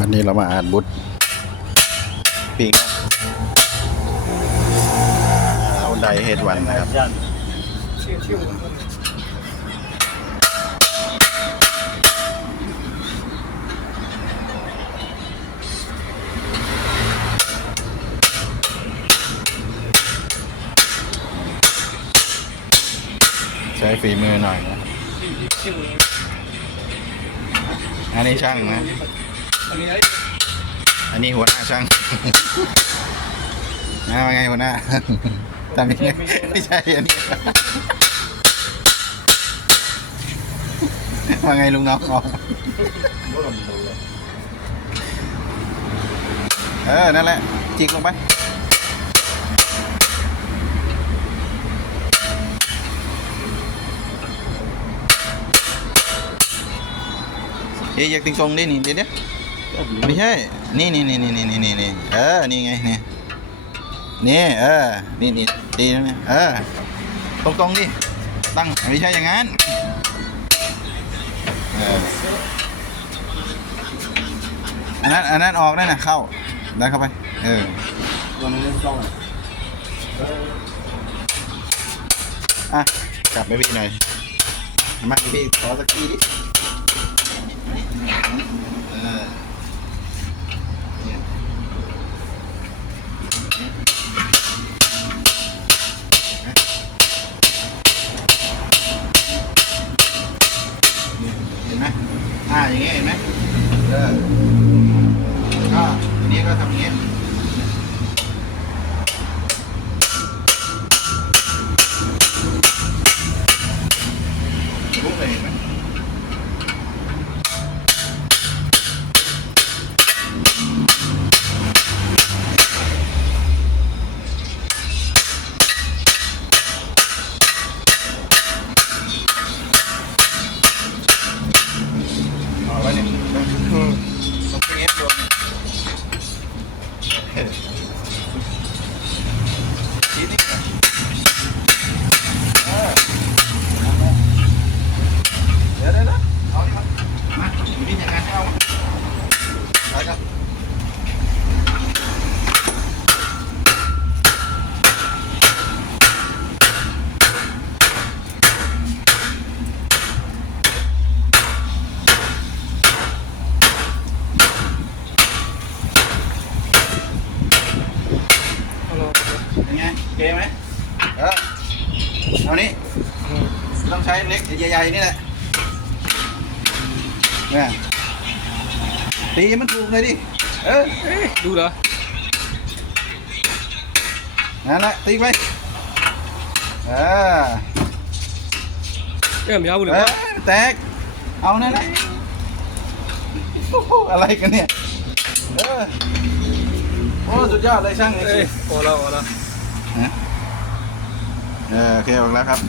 วันนี้เรามาอ่านบุตรปีกเอาไดเฮดวันนะครับชื่อชื่อมันใช้ฝีมือหน่อยนะ อันนี้ช่างนะ อันนี้ไอ้อันนี้หัวหน้าช่างนะว่าไงหัวหน้าทำยังไงไม่ใช่อันนี้ว่าไงลุงน้องเออ นั่นแหละ จิกลงไปเอ๊ยอยากติงทรงดินี่เดี๋ยวเดี๋ยว ไม่ใช่ นี่นี่นี่นี่นี่นี่นี่เออ นี่ไงนี่นี่เออ นี่นี่ตีนะเนี่ยเออ ตรงตรงๆดิ ตั้ง ไม่ใช่อย่างนั้น เออ อันนั้น อันนั้นออกได้นะเข้าดันเข้าไป เออวันนี้เล่นกล้องอะ กลับไปพี่หน่อย มาพี่ขอสักทีดิ มอ่าอย่างเงี้ยเห็นไหมเออก็ทีนี้ก็ทำอย่างเงี้ยรู้เลยเห็นไหม เอาไว้เนี่ยอืมต้องเงี้ยตัวเนี่ยเฮ้ยชี้นี่ก่อนเออเดี๋ยวเดี๋ยวเดี๋ยวเอาดิมามาอยู่นี่อย่างนั้นเอาไปครับ เป็นไงเก๋ไหมเออเอานี้ต้องใช้เล็กใหญ่ๆนี่แหละเนี่ยตีให้มันถูกเลยดิ เออ ดูเหรอ นั่นแหละตีไปเออเอ้ยไม่เอาเลยเออแตก เอานั่นแหละโอ้โหอะไรกันเนี่ย เออ โอ้ สุดยอดเลยช่างเลยเอ้สิยพอแล้วพอแล้ว เออโอเคออกแล้วครับ